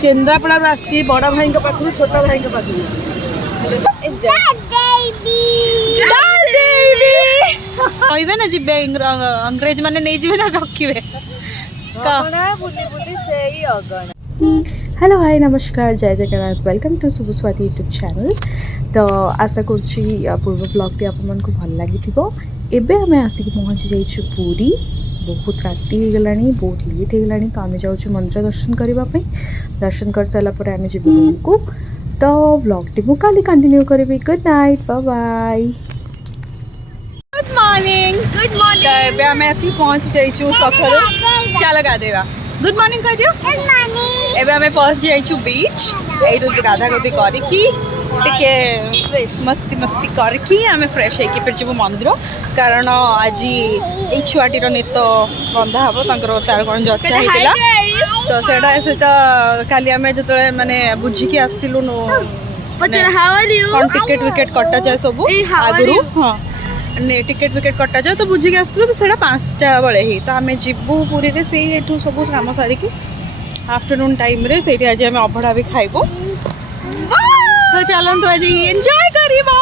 केन्द्रापड़ा आसी बड़ भाई पाखु छोट भाई पाखु कहबे ना जीवे अंग्रेज माने नहीं जीवे ना रखिए। हेलो हाय नमस्कार जय Jagannath welcome to Shubhswati YouTube channel. तो आशा कर पूर्व ब्लॉग टी आपको भल लगी एबे आम आसिक पहुँची जाइए पुरी। बहुत राति हो गलानी बहुत लेट हो गलानी तो आम जाऊँ मंदिर दर्शन करने दर्शन कर सारापर आम जी रूम को। तो ब्लॉग टी मुझे काली कंटिन्यू करी। Good night bye bye. Good morning एबे आम आसिक पहुँची जाइए सकाळु चल गाधेवा। गुड मॉर्निंग कह दियो। एबे आम पहुँची जाइए बीच ये गाधा गाधी करिकी टिके मस्ती मस्ती करके आम फ्रेश होकर फिर जब मंदिर कारण आज ये छुआटीर नित बंधा हम तार कौन जचा होता तो सहित काली आम जो मैंने बुझिकी आसलु कौन टिकेट विकेट कटा जाए सब आगु हाँ टिकेट विकेट कटा जाए तो बुझिकी आसलु तो से 5टा बेले ही तो आम जीवु पुरी से ये सब कम सारिकी आफ्टरनून टाइम रे से आज आम अभड़ा भी खाइबू। तो चलते आज एंजॉय करिबो।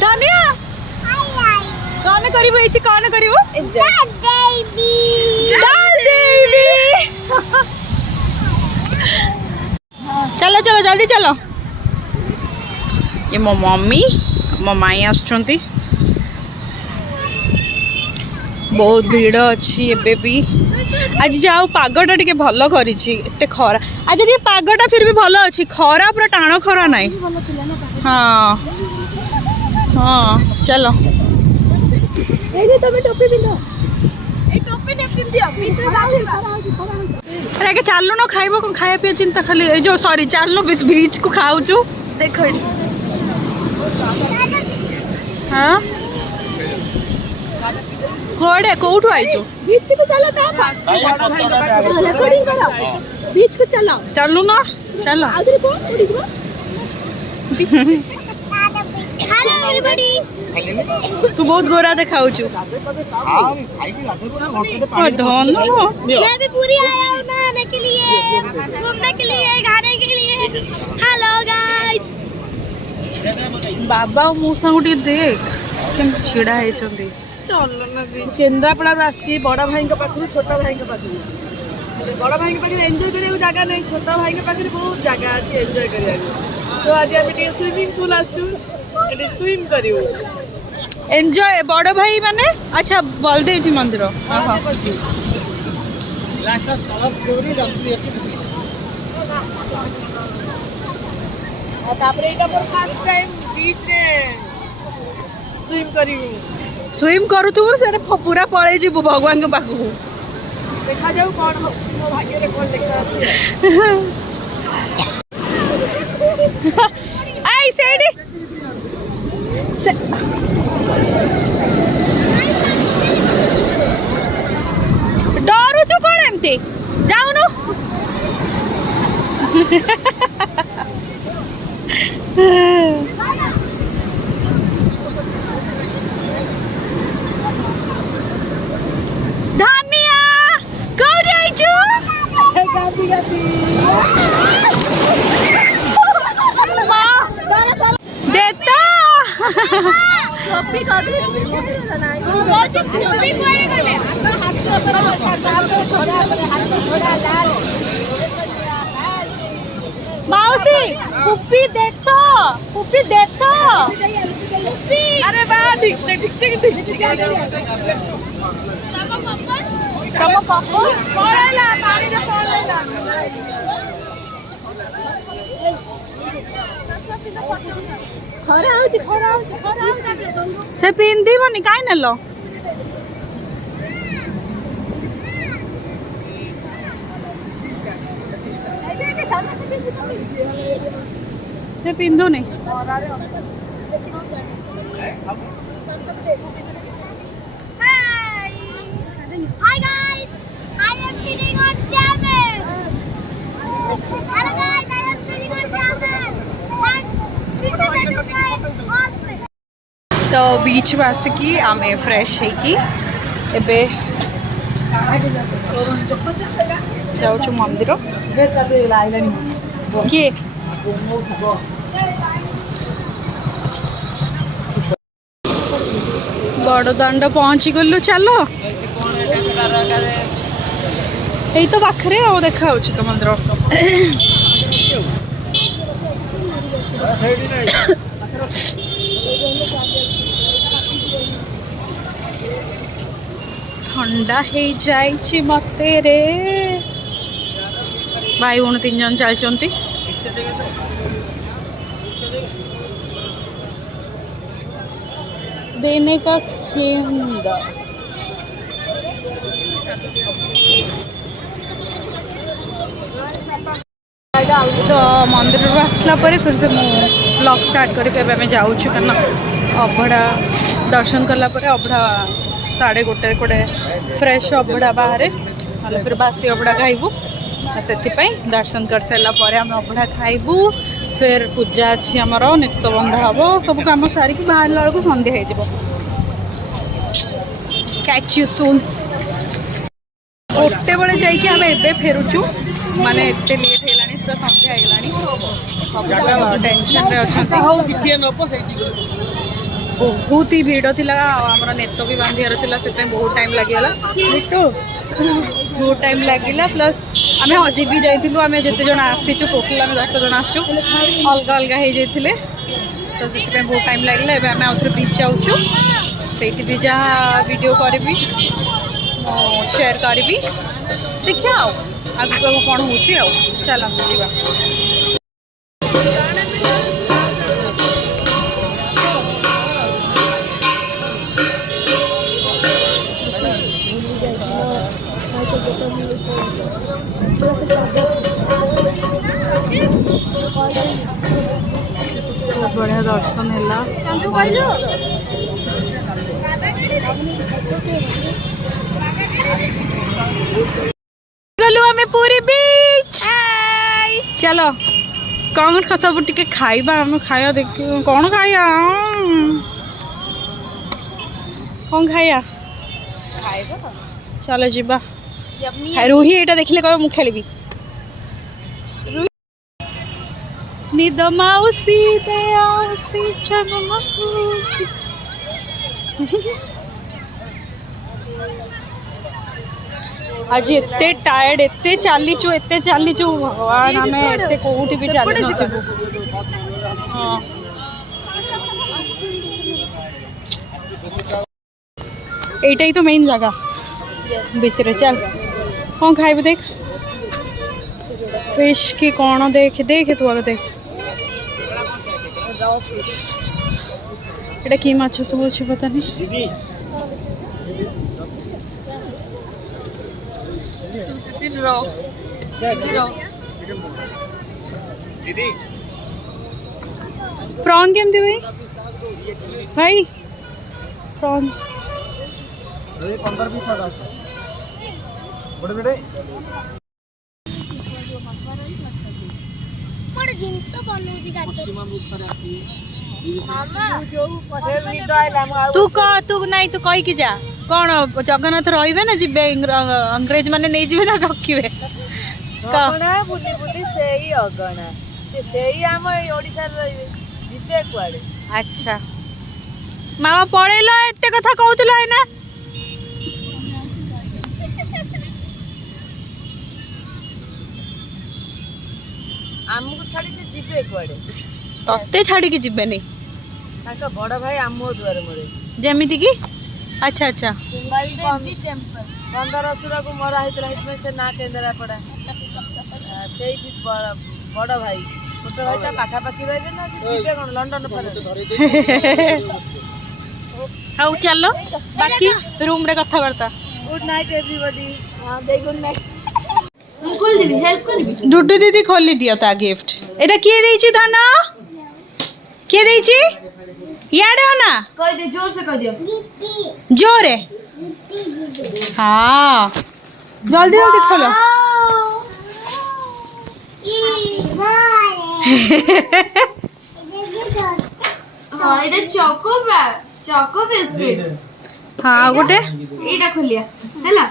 धनिया कौन करिबो एची कौन करिबो एंजॉय चलो चलो जल्दी चलो। ये मो मम्मी मो माई आछंती बहुत भीड़ अच्छी एबे भी आज जाओ पागटा टिके भल करते खरा आज ये पागटा फिर भी भल अच्छी खरा पूरा टाण खरा नाई। हाँ हाँ चलो अरे चलु न खाइब कौन खाया पी चिंता खाली जो सॉरी चलु बीच को खाऊ देख। हाँ कोड़े कोठू आइचो बीच को चलो बीच को चलो चलू ना चलो तू बहुत गोरा दिखाऊ छु धन मैं भी पूरी आया हूं नहाने के लिए घूमने के लिए खाने के लिए। हेलो गाइस बाबा मूसा गुटी देख केम छिड़ा है छंदी केन्द्रापड़ा आसी बड़ भाई पाखु छोट भाई पाखु बड़ भाई पाखे एंजॉय करने जगह नहीं छोट भाई पाखे बहुत जगह अच्छी एंजॉय करने तो आज आम स्विमिंग पूल आसचु स्विम करू एंजॉय बड़ भाई माने अच्छा बलदेव मंदिर फर्स्ट टाइम बीच रे स्विम करू स्विम करू तू से पूरा पड़े जीव भगवान के पाखु देखा जाऊ कौन मो भाग्य रे कौन लिखा अछि आई सेडी डरू छु कोन एमती जाउनु माउसी पुप्पी देखो अरे वाह से पिंधिबनी काई नेलो से पिंधु नहीं Hi guys, I am sitting on camel. Hello guys, I am sitting on camel. And this is a new horseman. तो बीच में आसिकी आम फ्रेश होगी एबे जाऊँ मंदिर किए बड़दाण्ड पहुँची गलु चल यही तो पाखे आ देखा तो मंदिर ठंडा हो जाइए मते रे भाई भौणी 3 जन चलती देने का खेंदा तो मंदिर आसला पर फिर से ब्लॉग स्टार्ट करके जाऊँ कहीं अभड़ा दर्शन कला अभड़ा 1:30 कोड़े फ्रेश अभड़ा बाहर फिर बासी अभड़ा खाइबू से दर्शन कर सारा आम अभड़ा खाइबू फिर पूजा अच्छी आमर नित्य बंधा हम सब कम सारिक बाहर बेलू सन्ध्या हो कैच यू सून गोटे बेले जाइए आम ए फेरुचु माने एते लेट हेलानी पूरा सन्ध्या हेलानी सब टेंशन रे अच्छा बहुत ही भीड़ थिला आमर नेत भी बांधियार थिला से बहुत टाइम लगिगला बहुत टाइम लगिला प्लस आम अजी भी जाइलु आम जिते जन आसीचु टोटाल आम 10 जन आसचु अलग अलग हो जाते तो से बहुत टाइम लगे आम आउ थे बीच जाऊँ से भी जहाँ वीडियो करी शेयर करी देखिए आगे कौन हो चल जा बढ़िया दर्शन है गलु हमें पूरी बीच चलो कौन सब टिके खाइबा हम खाया देख कौन खाया कौन खाया चलो जीवा रूही एटा देखले कह मु खेलबी निद माउसी दे आसी चन आज एते टायर्ड एते चलीचु भगवान आम एते कोठी भी चली हाँ एटा ही तो मेन जगह बीच रे चल कौन खाइब देख फिश की कौन देख देख तू आगे देख एटा की माछ सब अच्छे पता नहीं प्रॉन केमती भाई भाई प्रॉन 15 पीस बड़े जिनस बनौची तू नहीं तू कही कि जा कौन जगन्नाथ रही ना जी अंग्रेज माने नहीं जी ना रखिए बुली बुली से अगणा से आम ओडिशा जीवे कुआड़े अच्छा मामा पढ़ेल एत कथा कहूल है ना आमको छाड़ी से जीवे कुआड़े तत्ते छाड़ी की जीवे नहीं ताका बड़ भाई आम दुआर मरे जेमिति की अच्छा अच्छा बलदेव जी टेंपल 15 असुर को मरा होता से ना केंद्रा पड़ा से बड़ भाई छोट भाई ता पाखापाखि रहे ना से जीवे कौन लंडन पर हाँ चलो बाकी रूम रे कथबार्ता गुड नाइट एवरीबॉडी हां दे गुड नाइट खोल देबी हेल्प करबी डुडू दीदी खोली दियो ता गिफ्ट एटा किए देछि धाना किए देछि याडे हो ना कह दे जोर से कह दियो जोरे हाँ जल्दी जल्दी खोलो हां इधर चोको बिस्किट हाँ गोटे ଏଇଟା ଖୋଲିଆ ହେଲା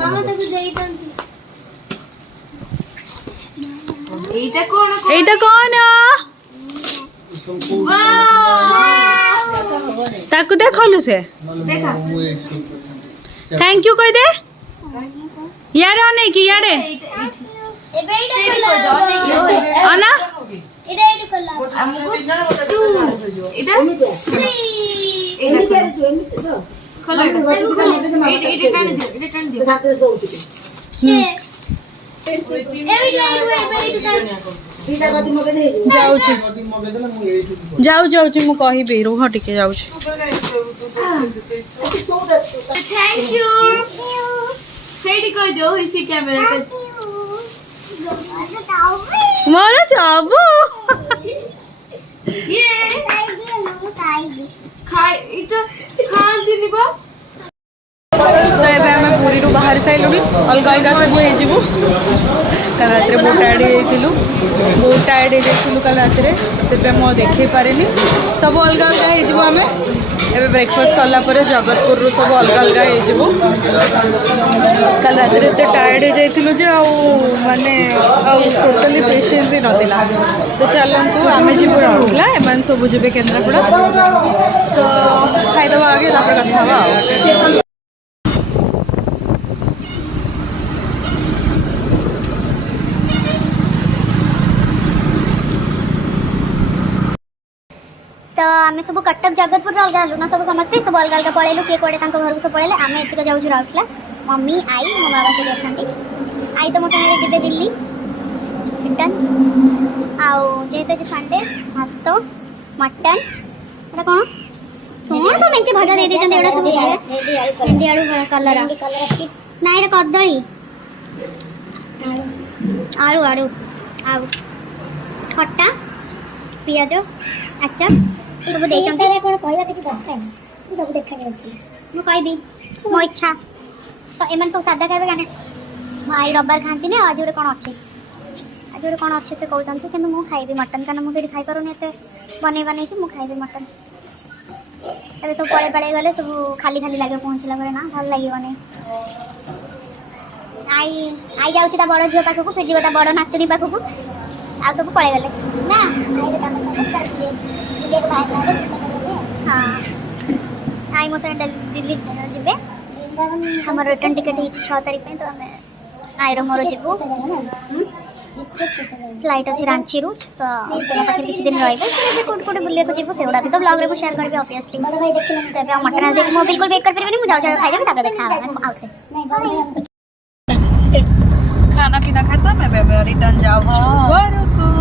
ମାମା ତାକୁ ଦେଇଛନ୍ତି ଏଇଟା କଣ এইটা কন তাকু দে খলু সে ଦେଖା থ্যাংক ইউ কই দে ইয়ারে অনেক ইয়ারে ଏବେ ଏଇଟା ଖୋଲା আনা ଏଇଟା ଏଇଠି ଖୋଲା ଆମକୁ 2 ଏଇଟା ଏଇଟା ଖୋଲା ଏଇଟା ଟାଣି ଦିଅ ଏଇଟା ଟାଣି ଦିଅ যাଉଛି ଯାଉଛି ମୁଁ କହିବି ରୁହ ଟିକେ ଯାଉଛି थैंक यू ସେଇଠି କହିଦିଅ ହିସି କ୍ୟାମେରା ମୋର ଯାବୁ ଇଏ ଖାଇ ଏଇଟା ଖାଆନ୍ତିନି ବା ତ ଏବେ ଆମେ ପୁରୀରୁ ବାହାରି ସାରିଲୁଣି ଅଲଗା ଅଲଗା ସବୁ ହେଇଯିବୁ କାଲି ରାତିରେ ବହୁତ ଟାୟାର୍ଡ ହେଇଯାଇଥିଲୁ କାଲି ରାତିରେ ସେଥିପାଇଁ ମୁଁ ଦେଖେଇ ପାରିନି ସବୁ ଅଲଗା ଅଲଗା ହେଇଯିବୁ ଆମେ ଏବେ ବ୍ରେକଫାଷ୍ଟ କଲା ପରେ ଜଗତପୁରରୁ ସବୁ ଅଲଗା ଅଲଗା ହେଇଯିବୁ କାଲି ରାତିରେ ଏତେ ଟାୟାର୍ଡ ହେଇଯାଇଥିଲୁ ଯେ ଆଉ ମାନେ ଆଉ ଟୋଟାଲି ପେସେନ୍ସ ହିଁ ନଥିଲା ତ ଚାଲନ୍ତୁ ଆମେ ଯିବୁ ରାଉରକେଲା ଏମାନେ ସବୁ ଯିବେ କେନ୍ଦ୍ରାପଡ଼ା ତ ଖାଇଦେବା ଆଗେ ତାପରେ କଥା ହେବା ଆଉ तो आम सब कटक जगतपुर अलग हलु ना सब समस्ते सब अलग अलग पलैलु किए कड़े घर को सब पलैले आम एतिक जाऊँ राउरकेला मम्मी आई मो बाबा सब अच्छा आई तो मो सागे जी दिल्ली रिटर्न आउ जेहेतु आज संडे भात मटन एटा कौन कौन सब मेचे भजा दे देछन एटा सब भेंडी आलू कलर चिप्स ना एटा कदली आलू आलू आउ खट्टा पियाज अच्छा सब देखते कौन कहला किसी दरकार सब देखा जाऊँगी मुझे कहबी मो इच्छा तो एम सब सादा खाए क्या मो आई रविवार खाती ना आज गोटे कौन अच्छे आज गोटे कौन अच्छे से कहते कि मुझे खाइबी मटन क्या मुझे खाई पारूनी एत बन बन मुझे खाइबी मटन अरे सब पड़े पड़े गले सब खाली खाली लगे पहुँचला ना भल लगे आई आई जाऊँगी बड़ झील पाखक फिर जीव बड़ नातुणी पाखक आ सब पड़े गले ना हाँ आई मो से दिल्ली जीवे हमार रिटर्न टिकेट है 6 तारीख में तो आम आईर मोर जीवु फ्लाइट अच्छी रांची रू तो पाखे किसी दिन रही कौट कौट बुले जीवु से गुड़ा भी तो ब्लॉग रे शेयर करी ऑब्वियसली मटन आज मो बिल्कुल वेट कर पारिनी मुझे जाऊँ खाइदेवी देखा खाना पीना खाता मैं रिटर्न जाऊँ